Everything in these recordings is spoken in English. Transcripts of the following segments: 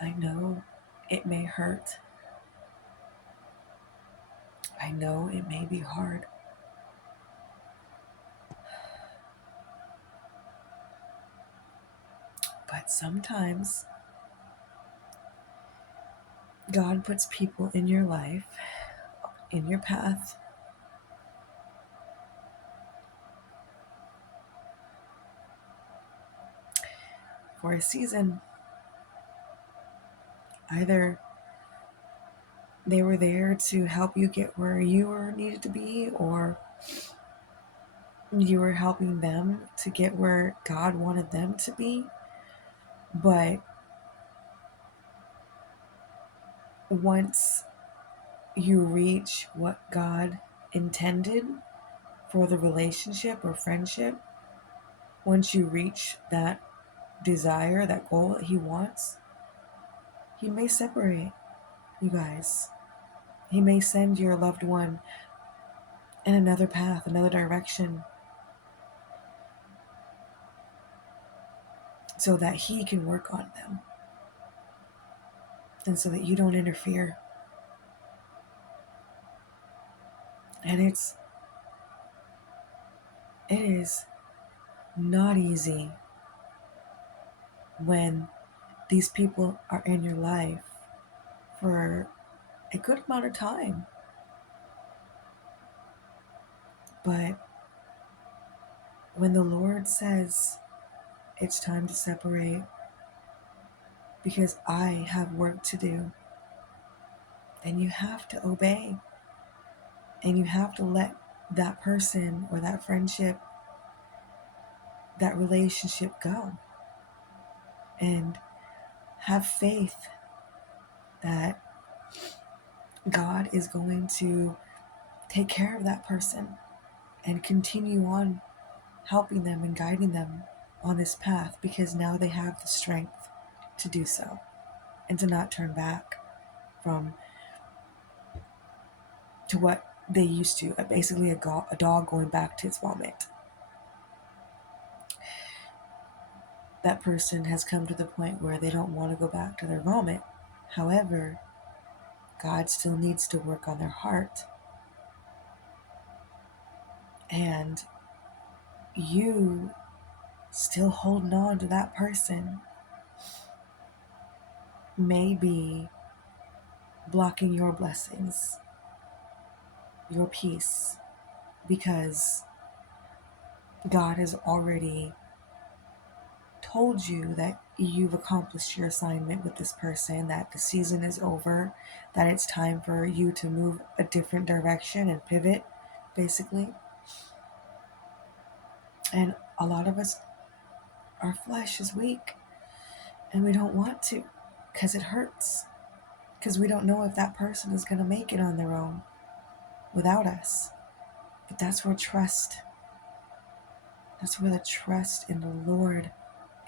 I know it may hurt. I know it may be hard. But sometimes God puts people in your life, in your path, for a season. Either they were there to help you get where you were needed to be, or you were helping them to get where God wanted them to be. But once you reach what God intended for the relationship or friendship, once you reach that desire, that goal that He wants, He may separate you guys. He may send your loved one in another path, another direction, so that He can work on them and so that you don't interfere. And it is not easy when these people are in your life for a good amount of time. But when the Lord says it's time to separate because I have work to do, then you have to obey, and you have to let that person or that friendship, that relationship go, and have faith that God is going to take care of that person and continue on helping them and guiding them on this path, because now they have the strength to do so and to not turn back from to what they used to. Basically a dog going back to its vomit. That person has come to the point where they don't want to go back to their vomit. However, God still needs to work on their heart. And you still holding on to that person may be blocking your blessings, your peace, because God has already told you that you've accomplished your assignment with this person, that the season is over, that it's time for you to move a different direction and pivot, basically. And a lot of us, our flesh is weak and we don't want to, because it hurts, because we don't know if that person is going to make it on their own without us. But that's where the trust in the Lord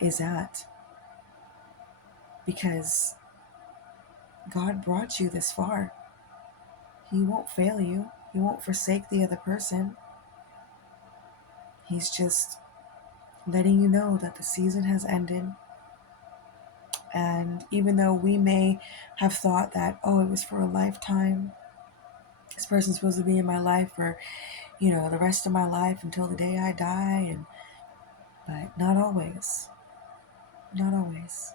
is at, because God brought you this far. He won't fail you. He won't forsake the other person. He's just letting you know that the season has ended. And even though we may have thought that, oh, it was for a lifetime, this person's supposed to be in my life for, the rest of my life until the day I die, but not always. Not always.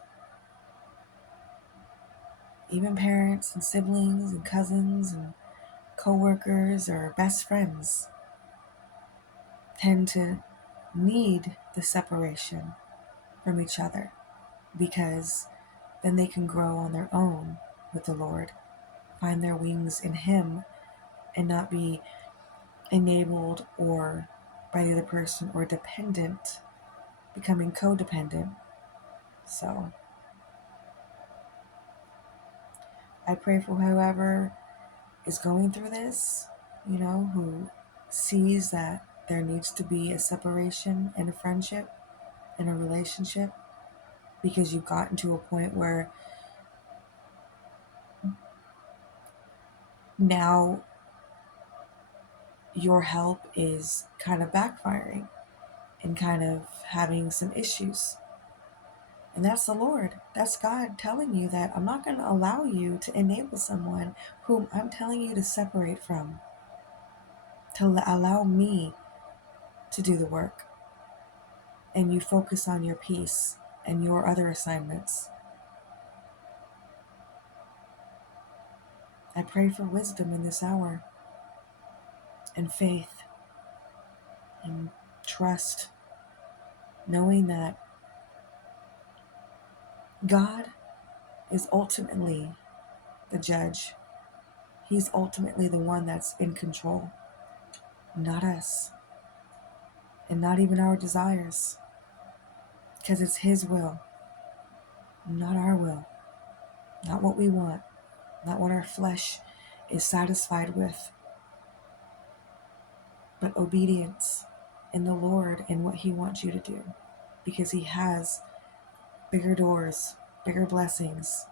Even parents and siblings and cousins and co-workers or best friends tend to need the separation from each other, because then they can grow on their own with the Lord, find their wings in Him, and not be enabled or by the other person or dependent, becoming codependent. So I pray for whoever is going through this, who sees that there needs to be a separation in a friendship, in a relationship, because you've gotten to a point where now your help is kind of backfiring and kind of having some issues. And that's the Lord. That's God telling you that I'm not going to allow you to enable someone whom I'm telling you to separate from, to allow me to do the work. And you focus on your peace and your other assignments. I pray for wisdom in this hour, and faith, and trust, knowing that God is ultimately the judge. He's ultimately the one that's in control, not us, and not even our desires, because it's His will, not our will, not what we want, not what our flesh is satisfied with, but obedience in the Lord and what He wants you to do, because He has bigger doors, bigger blessings.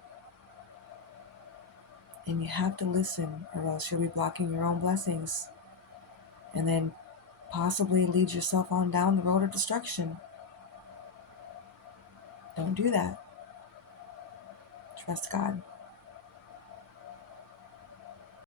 And you have to listen, or else you'll be blocking your own blessings and then possibly lead yourself on down the road of destruction. Don't do that. Trust God.